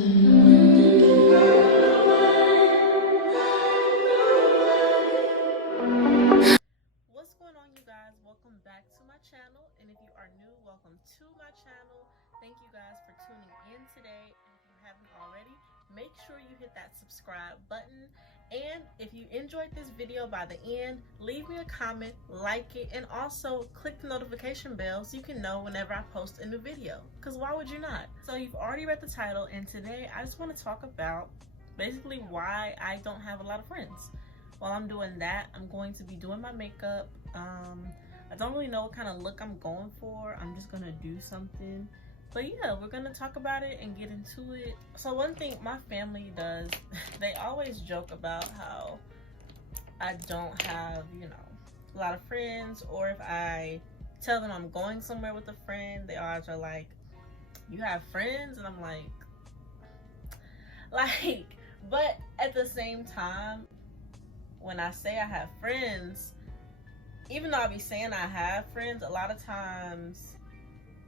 What's going on, you guys? Welcome back to my channel, and if you are new, welcome to my channel. Thank you guys for tuning in today, and if you haven't already, make sure you hit that subscribe button, and if you enjoyed this video by the end, leave me a comment, like it, and also click the notification bell so you can know whenever I post a new video, because why would you not? So you've already read the title, and today I just want to talk about basically why I don't have a lot of friends. While I'm doing that, I'm going to be doing my makeup. I don't really know what kind of look I'm going for. I'm just gonna do something. But yeah, we're gonna talk about it and get into it. So one thing my family does, they always joke about how I don't have, a lot of friends, or if I tell them I'm going somewhere with a friend, they always are like, "You have friends?" And I'm like, but at the same time, when I say I have friends, even though I be saying I have friends, a lot of times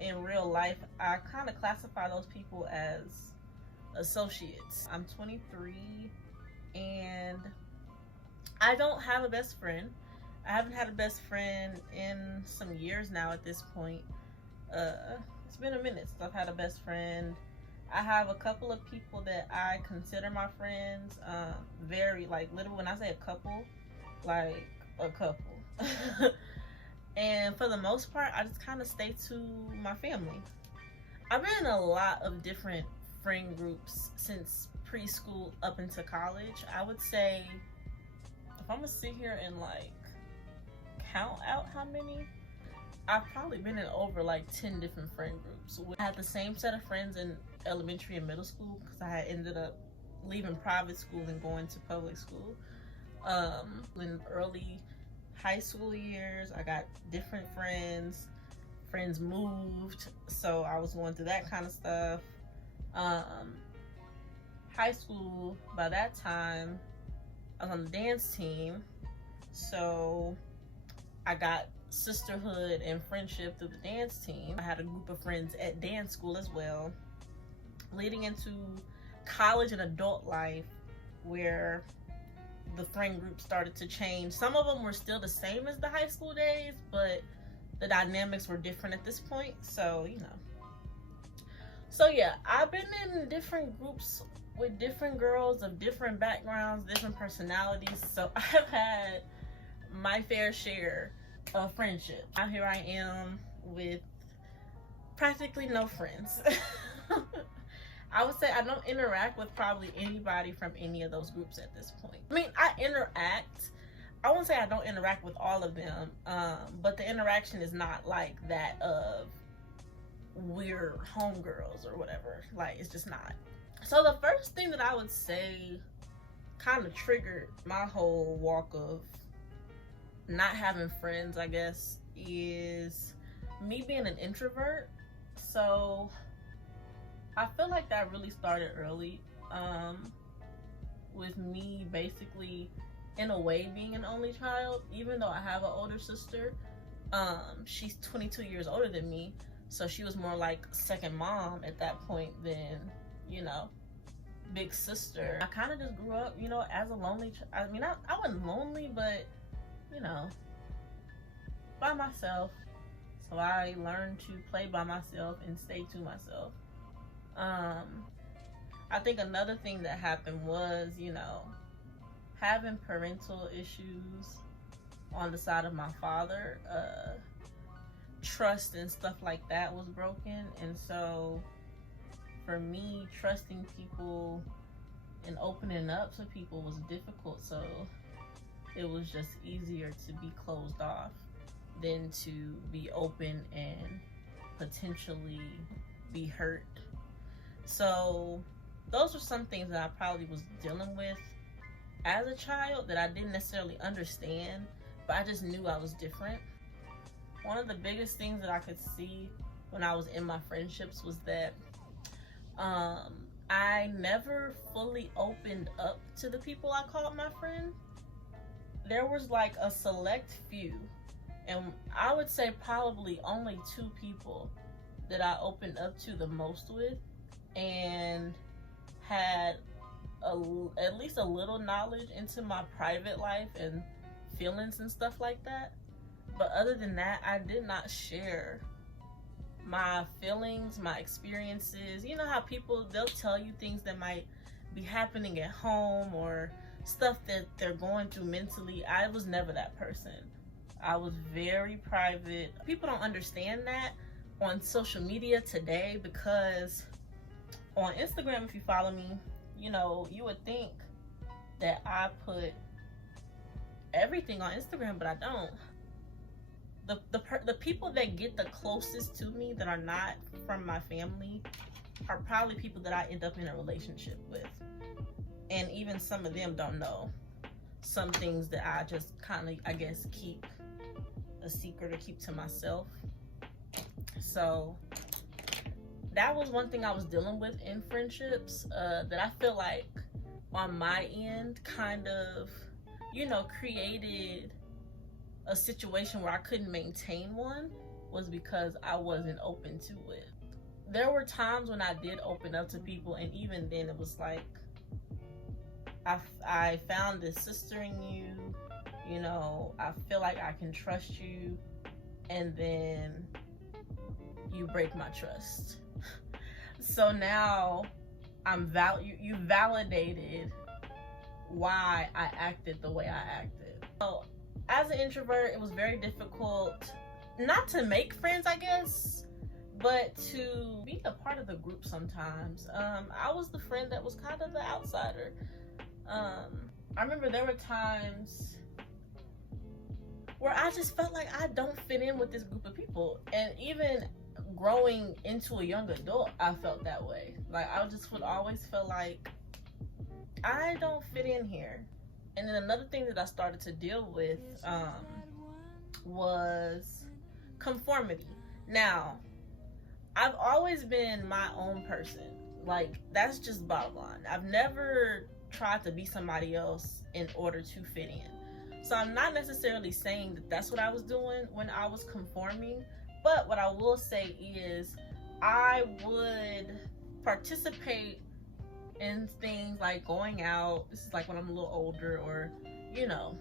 in real life, I kind of classify those people as associates. I'm 23 and I don't have a best friend. I haven't had a best friend in some years now at this point. It's been a minute since I've had a best friend. I have a couple of people that I consider my friends, very, like, literally when I say a couple, like a couple. And for the most part, I just kind of stay to my family. I've been in a lot of different friend groups since preschool up into college. I would say, if I'm gonna sit here and like count out how many, I've probably been in over like 10 different friend groups. I had the same set of friends in elementary and middle school because I had ended up leaving private school and going to public school. In early high school years, I got different friends. Friends moved, so I was going through that kind of stuff. High school, by that time, I was on the dance team, so I got sisterhood and friendship through the dance team. I had a group of friends at dance school as well. Leading into college and adult life, where the friend group started to change. Some of them were still the same as the high school days, but the dynamics were different at this point. So, So yeah, I've been in different groups with different girls of different backgrounds, different personalities. So I've had my fair share of friendship. Now here I am with practically no friends. I would say I don't interact with probably anybody from any of those groups at this point. I mean, I interact. I won't say I don't interact with all of them, but the interaction is not like that of we're homegirls or whatever. Like, it's just not. So the first thing that I would say kind of triggered my whole walk of not having friends, I guess, is me being an introvert. So I feel like that really started early, with me basically, in a way, being an only child. Even though I have an older sister, she's 22 years older than me, so she was more like second mom at that point than, big sister. I kind of just grew up, as a lonely I mean, I wasn't lonely, but, by myself. So I learned to play by myself and stay to myself. I think another thing that happened was, having parental issues on the side of my father. Trust and stuff like that was broken, and so for me, trusting people and opening up to people was difficult. So it was just easier to be closed off than to be open and potentially be hurt. So those were some things that I probably was dealing with as a child that I didn't necessarily understand, but I just knew I was different. One of the biggest things that I could see when I was in my friendships was that I never fully opened up to the people I called my friend. There was like a select few, and I would say probably only 2 people that I opened up to the most with, and at least a little knowledge into my private life and feelings and stuff like that. But other than that, I did not share my feelings, my experiences. You know how people, they'll tell you things that might be happening at home or stuff that they're going through mentally. I was never that person. I was very private. People don't understand that on social media today, because on Instagram, if you follow me, you know, you would think that I put everything on Instagram, but I don't. The people that get the closest to me that are not from my family are probably people that I end up in a relationship with. And even some of them don't know some things that I just kind of, I guess, keep a secret or keep to myself. So that was one thing I was dealing with in friendships, that I feel like on my end kind of, you know, created a situation where I couldn't maintain one, was because I wasn't open to it. There were times when I did open up to people, and even then it was like, I found this sister in you, you know, I feel like I can trust you, and then you break my trust. So now you validated why I acted the way I acted. So as an introvert, it was very difficult not to make friends, I guess, but to be a part of the group sometimes. I was the friend that was kind of the outsider. I remember there were times where I just felt like I don't fit in with this group of people. And even growing into a young adult, I felt that way. Like, I just would always feel like I don't fit in here. And then another thing that I started to deal with was conformity. Now, I've always been my own person. Like, that's just bottom line. I've never tried to be somebody else in order to fit in. So I'm not necessarily saying that that's what I was doing when I was conforming, but what I will say is I would participate in things like going out. This is like when I'm a little older, or, you know,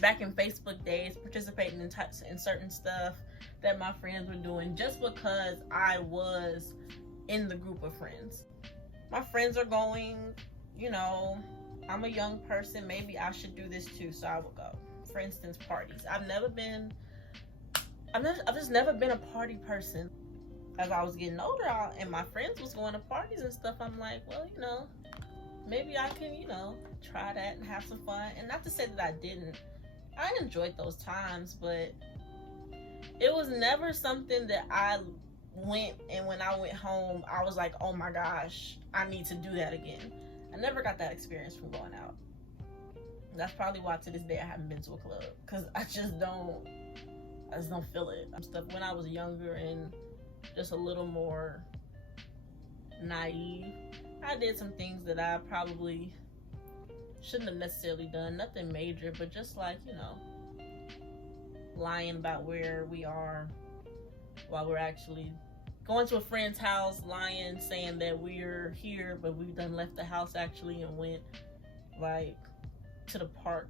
back in Facebook days, participating in certain stuff that my friends were doing just because I was in the group of friends. My friends are going, you know, I'm a young person, maybe I should do this too, so I will go. For instance, parties. I've just never been a party person. As I was getting older, and my friends was going to parties and stuff, I'm like, well, you know, maybe I can, you know, try that and have some fun. And not to say that I didn't. I enjoyed those times, but it was never something that I went, and when I went home, I was like, oh my gosh, I need to do that again. I never got that experience from going out. That's probably why to this day I haven't been to a club, because I just don't feel it. When I was younger and just a little more naive, I did some things that I probably shouldn't have necessarily done. Nothing major, but just like, you know, lying about where we are while we're actually going to a friend's house, lying, saying that we're here, but we've done left the house actually and went like to the park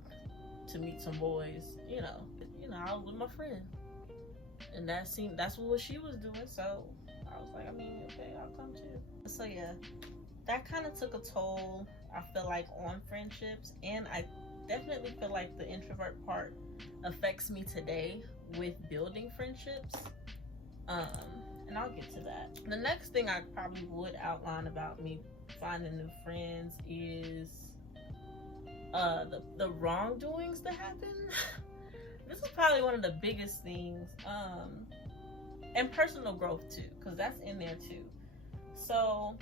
to meet some boys. You know, I was with my friend, and that's what she was doing. So I was like, I mean, okay, I'll come too. So yeah, that kind of took a toll, I feel like, on friendships, and I definitely feel like the introvert part affects me today with building friendships. And I'll get to that. The next thing I probably would outline about me finding new friends is the wrongdoings that happen. This is probably one of the biggest things, and personal growth too, because that's in there too. So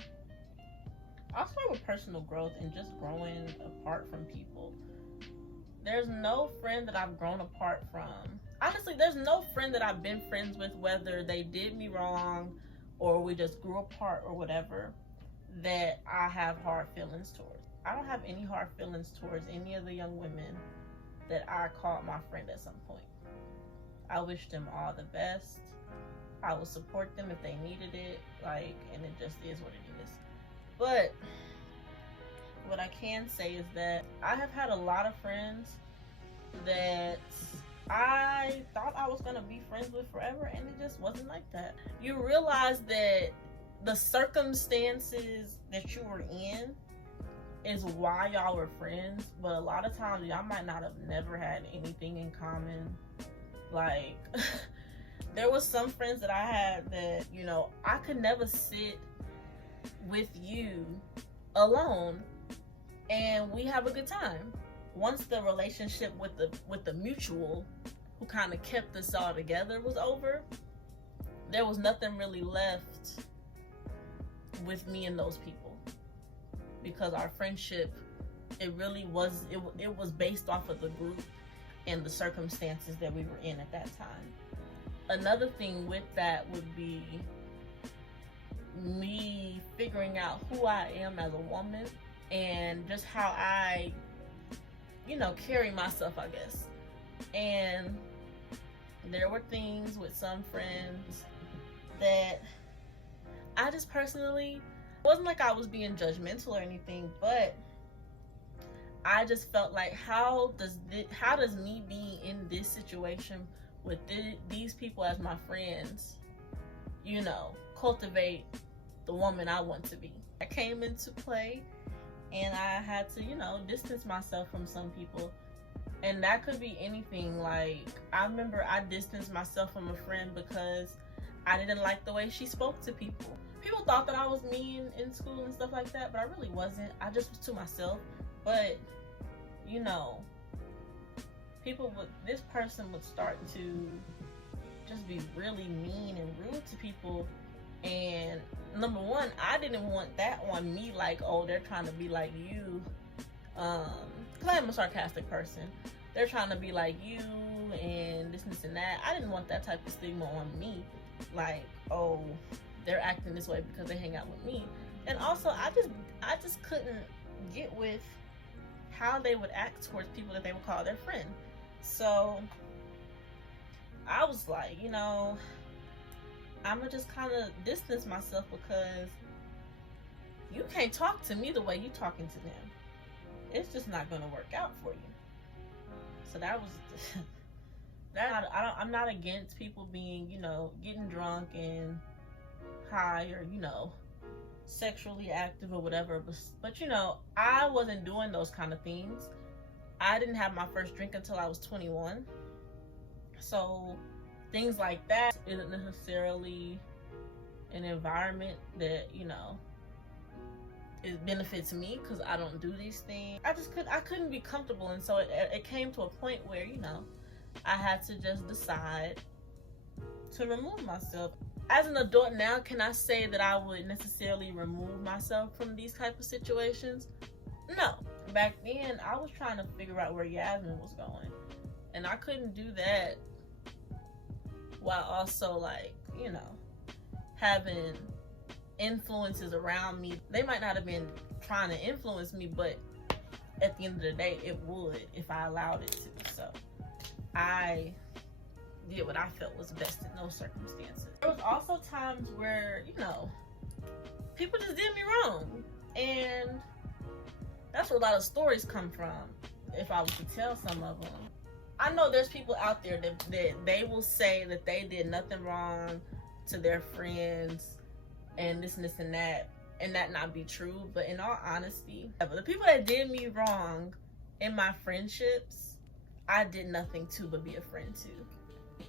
I'll start with personal growth and just growing apart from people. There's no friend that I've grown apart from. Honestly, there's no friend that I've been friends with, whether they did me wrong or we just grew apart or whatever, that I have hard feelings towards. I don't have any hard feelings towards any of the young women that I called my friend at some point. I wish them all the best. I will support them if they needed it, and it just is what it is. But what I can say is that I have had a lot of friends that I thought I was gonna be friends with forever, and it just wasn't like that. You realize that the circumstances that you were in is why y'all were friends, but a lot of times y'all might not have never had anything in common. Like there was some friends that I had that, you know, I could never sit with you alone and we have a good time. Once the relationship with the mutual who kind of kept us all together was over, there was nothing really left with me and those people, because our friendship, it really was, it was based off of the group and the circumstances that we were in at that time. Another thing with that would be me figuring out who I am as a woman and just how I, you know, carry myself, I guess. And there were things with some friends that I just personally, it wasn't like I was being judgmental or anything, but I just felt like, how does me being in this situation with these people as my friends, you know, cultivate the woman I want to be? I came into play and I had to, you know, distance myself from some people. And that could be anything. Like, I remember I distanced myself from a friend because I didn't like the way she spoke to people. People thought that I was mean in school and stuff like that, but I really wasn't. I just was to myself. But, you know, this person would start to just be really mean and rude to people. And number one, I didn't want that on me, like, oh, they're trying to be like you. Because I'm a sarcastic person. They're trying to be like you and this and that. I didn't want that type of stigma on me. Like, oh, they're acting this way because they hang out with me. And also, I just couldn't get with how they would act towards people that they would call their friend. So I was like, you know, I'm gonna just kind of distance myself, because you can't talk to me the way you talking to them. It's just not gonna work out for you. So that was that. I'm not against people being, you know, getting drunk and high, or, you know, sexually active or whatever, but you know, I wasn't doing those kind of things. I didn't have my first drink until I was 21. So things like that isn't necessarily an environment that, you know, it benefits me, because I don't do these things. I couldn't be comfortable, and so it came to a point where, you know, I had to just decide to remove myself. As an adult now, can I say that I would necessarily remove myself from these type of situations? No. Back then, I was trying to figure out where Yahzmine was going, and I couldn't do that while also, like, you know, having influences around me. They might not have been trying to influence me, but at the end of the day, it would if I allowed it to. So I did what I felt was best in those circumstances. There was also times where, you know, people just did me wrong, and that's where a lot of stories come from, if I was to tell some of them. I know there's people out there that they will say that they did nothing wrong to their friends and this and that, and that not be true. But in all honesty, the people that did me wrong in my friendships, I did nothing to but be a friend to.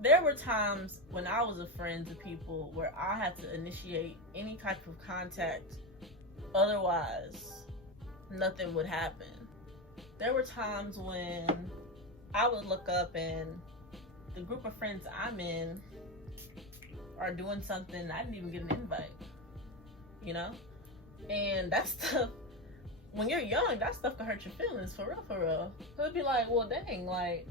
There were times when I was a friend to people where I had to initiate any type of contact, otherwise nothing would happen. There were times when I would look up and the group of friends I'm in are doing something, I didn't even get an invite, you know? And that stuff, when you're young, that stuff can hurt your feelings, for real, for real. So it'd be like, well, dang, like,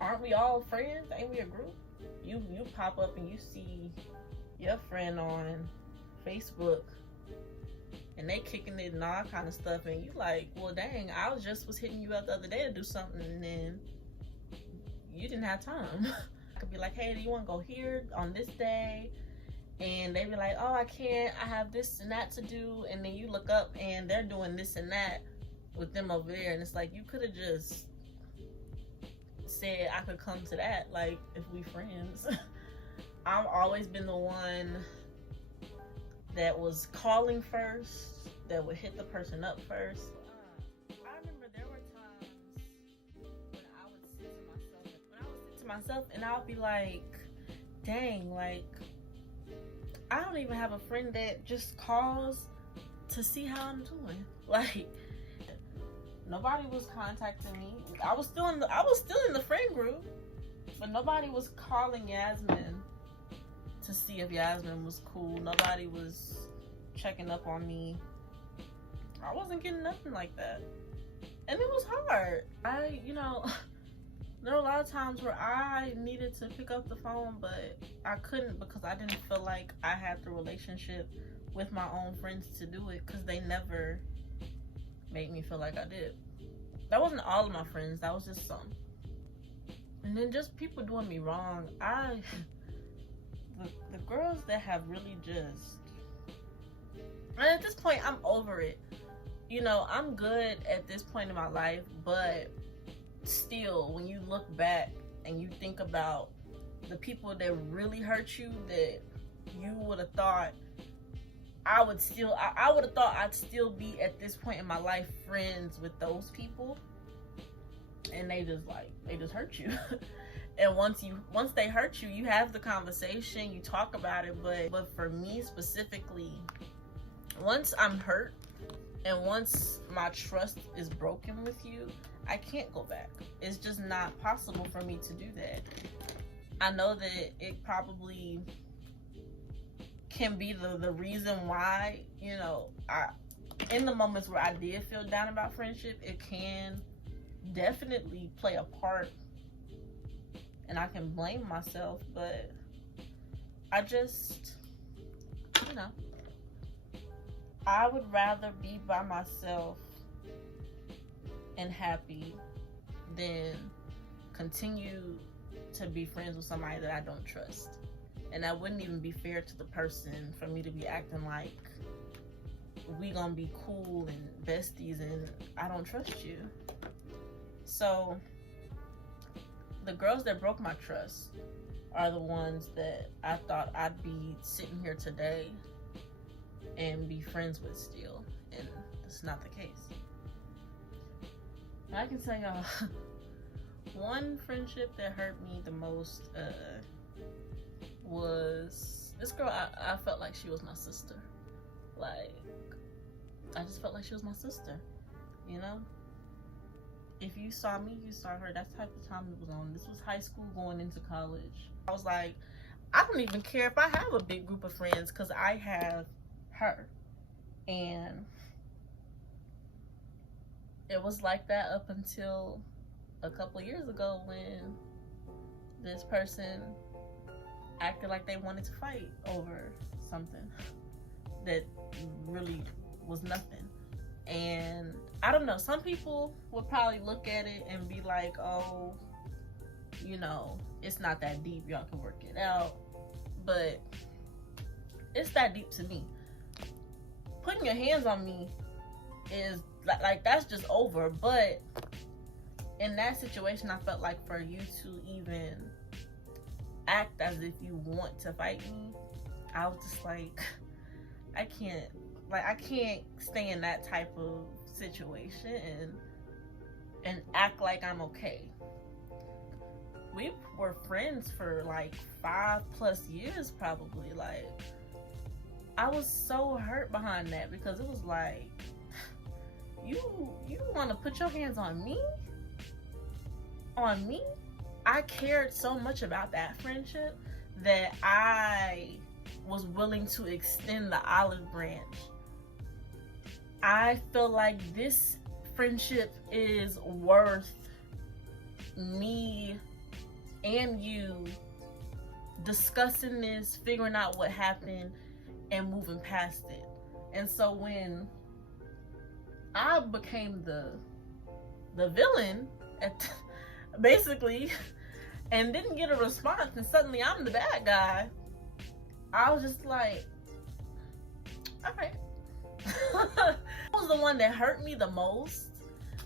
aren't we all friends? Ain't we a group? You pop up and you see your friend on Facebook and they kicking it and all that kind of stuff, and you like, well, dang, I was hitting you up the other day to do something, and then you didn't have time. I could be like, hey, do you want to go here on this day? and they be like, oh, I can't, I have this and that to do, and then you look up and they're doing this and that with them over there, and it's like, you could have just said I could come to that, like, if we friends. I've always been the one that was calling first, that would hit the person up first. I remember there were times when I would sit to myself and I would be like, dang, like, I don't even have a friend that just calls to see how I'm doing. Like, nobody was contacting me. I was still in the friend group, but nobody was calling Yahzmine to see if Yahzmine was cool. Nobody was checking up on me. I wasn't getting nothing like that, and it was hard. There were a lot of times where I needed to pick up the phone, but I couldn't because I didn't feel like I had the relationship with my own friends to do it, because they never made me feel like I did. That wasn't all of my friends, that was just some. And then just people doing me wrong. The girls that have really just, and at this point I'm over it. I'm good at this point in my life, but still, when you look back and you think about the people that really hurt you, that you would have thought I would have thought I'd still be at this point in my life friends with those people, and they just hurt you. And once they hurt you, you have the conversation, you talk about it, but for me specifically, once I'm hurt and once my trust is broken with you, I can't go back. It's just not possible for me to do that. I know that it probably can be the reason why, in the moments where I did feel down about friendship, it can definitely play a part, and I can blame myself, but I just, I would rather be by myself and happy than continue to be friends with somebody that I don't trust. And that wouldn't even be fair to the person for me to be acting like we gonna be cool and besties and I don't trust you. So the girls that broke my trust are the ones that I thought I'd be sitting here today and be friends with still, and that's not the case. I can tell y'all one friendship that hurt me the most was this girl. I felt like she was my sister. Like, I just felt like she was my sister, If you saw me, you saw her. That's the type of time it was on. This was high school going into college. I was like, I don't even care if I have a big group of friends, because I have her. And it was like that up until a couple years ago when this person acted like they wanted to fight over something that really was nothing. And I don't know, some people would probably look at it and be like, oh, it's not that deep, y'all can work it out. But it's that deep to me. Putting your hands on me is like that's just over. But in that situation, I felt like for you to even act as if you want to fight me, I was just like, I can't stay in that type of situation and act like I'm okay. We were friends for like 5+ years probably. Like, I was so hurt behind that, because it was like, you want to put your hands on me? On me? I cared so much about that friendship that I was willing to extend the olive branch. I feel like this friendship is worth me and you discussing this, figuring out what happened, and moving past it. And so when I became the villain basically, and didn't get a response, and suddenly I'm the bad guy, I was just like, all right. That was the one that hurt me the most,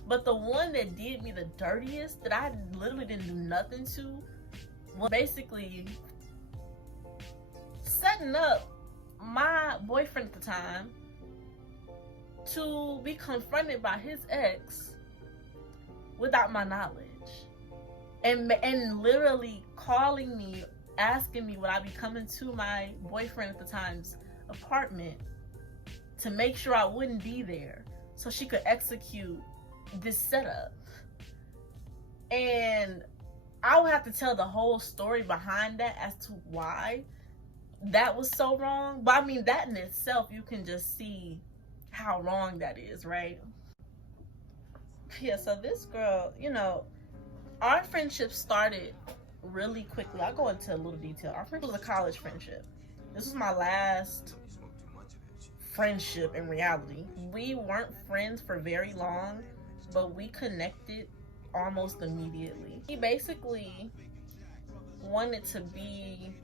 but the one that did me the dirtiest, that I literally didn't do nothing to, was basically setting up my boyfriend at the time to be confronted by his ex without my knowledge, and literally calling me, asking me would I be coming to my boyfriend at the time's apartment to make sure I wouldn't be there so she could execute this setup. And I would have to tell the whole story behind that as to why that was so wrong. But I mean, that in itself, you can just see how wrong that is, right? Yeah, so this girl, you know, our friendship started really quickly. I'll go into a little detail. Our friendship was a college friendship. This was my last friendship in reality. We weren't friends for very long, but we connected almost immediately. He basically wanted to be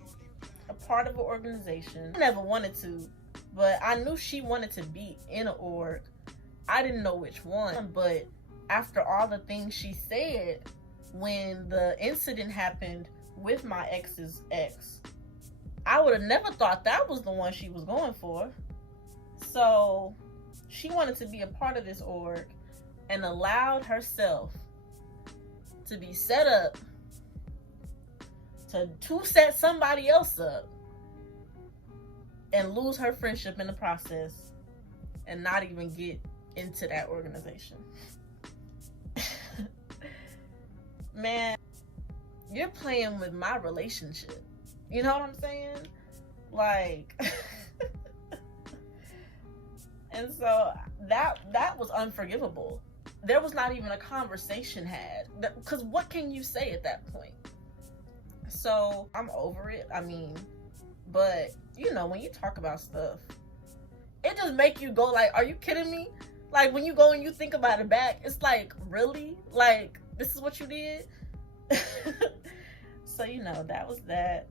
a part of an organization. I never wanted to, but I knew she wanted to be in an org. I didn't know which one, but after all the things she said when the incident happened with my ex's ex, I would have never thought that was the one she was going for. So she wanted to be a part of this org and allowed herself to be set up to set somebody else up and lose her friendship in the process and not even get into that organization. Man, you're playing with my relationship. You know what I'm saying? Like, and so that was unforgivable. There was not even a conversation had, because what can you say at that point? So I'm over it. I mean, but you know, when you talk about stuff, it just make you go like, are you kidding me? Like, when you go and you think about it back, it's like, really? Like, this is what you did? So, you know, that was that.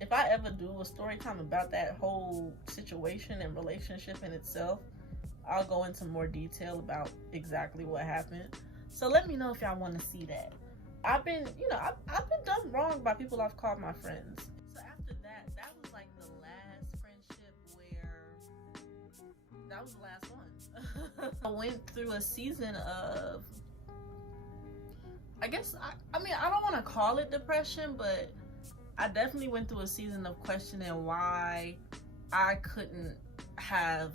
If I ever do a story time about that whole situation and relationship in itself, I'll go into more detail about exactly what happened. So let me know if y'all want to see that. I've been done wrong by people I've called my friends. So after that, that was like the last friendship where that was the last one. I went through a season of, I guess, I mean, I don't want to call it depression, but I definitely went through a season of questioning why I couldn't have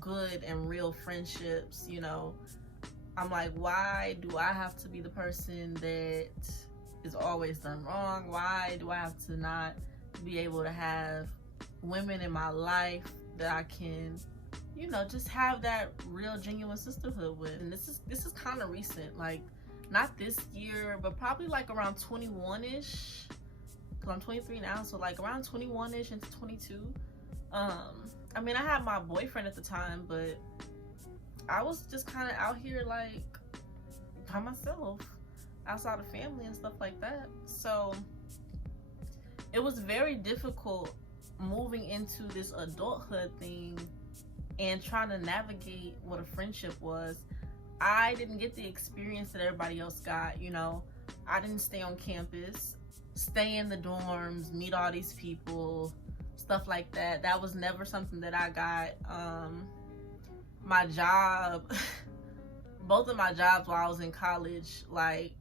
good and real friendships. You know, I'm like, why do I have to be the person that is always done wrong? Why do I have to not be able to have women in my life that I can, you know, just have that real genuine sisterhood with? And this is kind of recent, like not this year, but probably like around 21-ish, because I'm 23 now, so like around 21-ish into 22. I mean, I had my boyfriend at the time, but I was just kind of out here like by myself, outside of family and stuff like that. So it was very difficult moving into this adulthood thing and trying to navigate what a friendship was. I didn't get the experience that everybody else got, you know. I didn't stay on campus, stay in the dorms, meet all these people, stuff like that. That was never something that I got. My job, both of my jobs while I was in college, like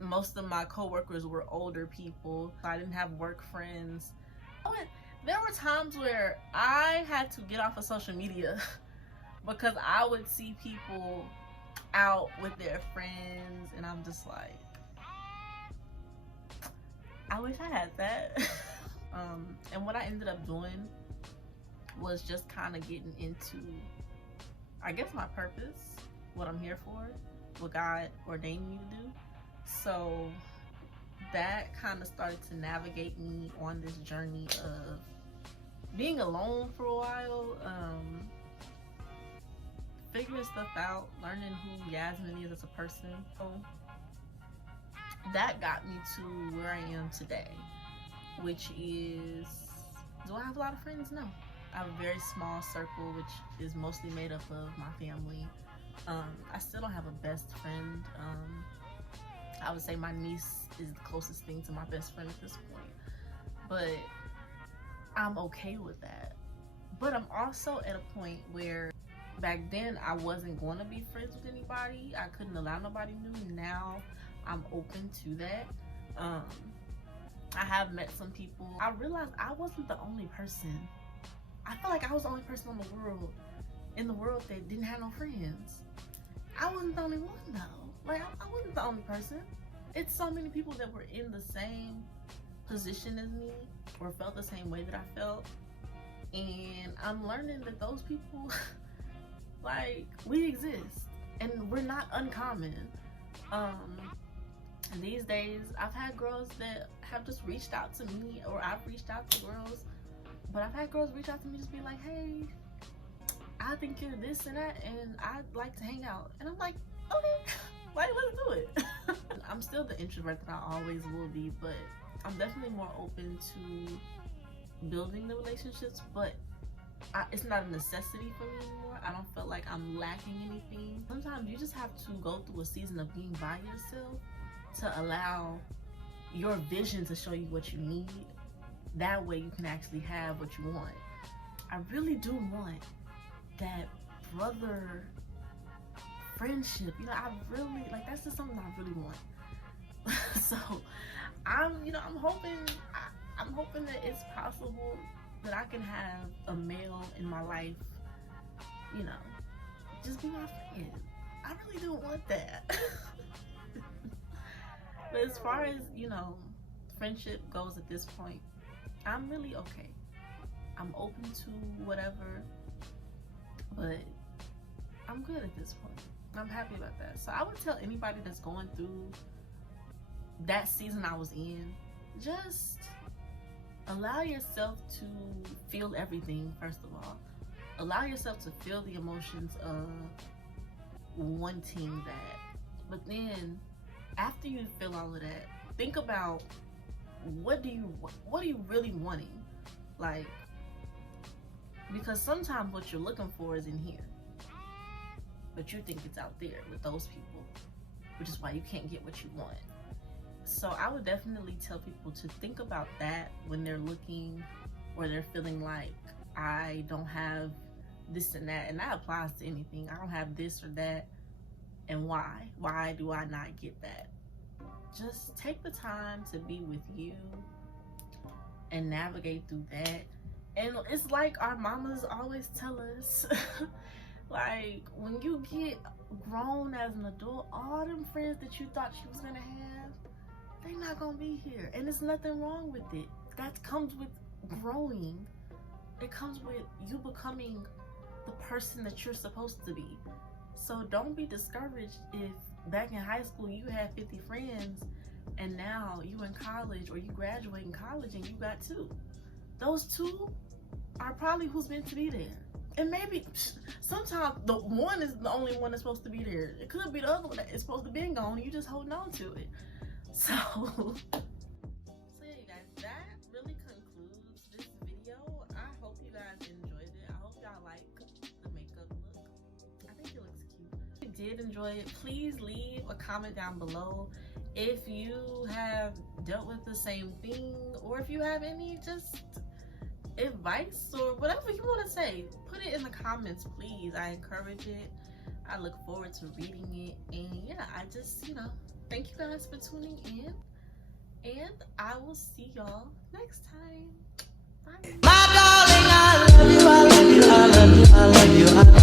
most of my coworkers were older people. I didn't have work friends. There were times where I had to get off of social media because I would see people out with their friends and I'm just like, I wish I had that. And what I ended up doing was just kind of getting into, I guess, my purpose, what I'm here for, what God ordained me to do. So that kind of started to navigate me on this journey of being alone for a while, figuring stuff out, learning who Yahzmine is as a person. So that got me to where I am today. which is, do I have a lot of friends? No. I have a very small circle, which is mostly made up of my family. I still don't have a best friend. I would say my niece is the closest thing to my best friend at this point, but I'm okay with that. But I'm also at a point where back then I wasn't going to be friends with anybody. I couldn't allow nobody new. Now I'm open to that. I have met some people. I realized I wasn't the only person. I feel like I was the only person in the world that didn't have no friends. I wasn't the only one though. Like I wasn't the only person. It's so many people that were in the same position as me or felt the same way that I felt. And I'm learning that those people, like, we exist and we're not uncommon. These days I've had girls that have just reached out to me, or I've reached out to girls, but I've had girls reach out to me just be like, hey, I think you're this and that and I'd like to hang out. And I'm like, okay, like, let's do it. I'm still the introvert that I always will be, but I'm definitely more open to building the relationships, but it's not a necessity for me anymore. I don't feel like I'm lacking anything. Sometimes you just have to go through a season of being by yourself to allow your vision to show you what you need. That way you can actually have what you want. I really do want that brother friendship. You know, I really, like, that's just something I really want. So I'm hoping that it's possible that I can have a male in my life, you know, just be my friend. I really do want that. But as far as, you know, friendship goes at this point, I'm really okay. I'm open to whatever, but I'm good at this point. I'm happy about that. So I would tell anybody that's going through that season I was in, just allow yourself to feel everything. First of all, allow yourself to feel the emotions of wanting that, but then after you feel all of that, think about what are you really wanting? Like, because sometimes what you're looking for is in here, but you think it's out there with those people, which is why you can't get what you want. So I would definitely tell people to think about that when they're looking or they're feeling like, I don't have this and that, and that applies to anything. I don't have this or that, and why? Why do I not get that? Just take the time to be with you and navigate through that. And it's like our mamas always tell us, like, when you get grown as an adult, all them friends that you thought you was gonna have, they're not gonna be here. And there's nothing wrong with it. That comes with growing. It comes with you becoming the person that you're supposed to be. So don't be discouraged if back in high school you had 50 friends and now you in college or you graduate in college and you got 2. Those 2 are probably who's meant to be there. And maybe sometimes the one is the only one that's supposed to be there. It could be the other one that is supposed to be gone and you just holding on to it. So yeah, you guys, that really concludes this video. I hope you guys enjoyed it. I hope y'all like the makeup look. I think it looks cute. If you did enjoy it, please leave a comment down below if you have dealt with the same thing, or if you have any just advice or whatever you want to say. Put it in the comments, please. I encourage it. I look forward to reading it. And yeah, I just, you know, thank you guys for tuning in, and I will see y'all next time. Bye. My darling, I love you, I love you, I love you, I love you.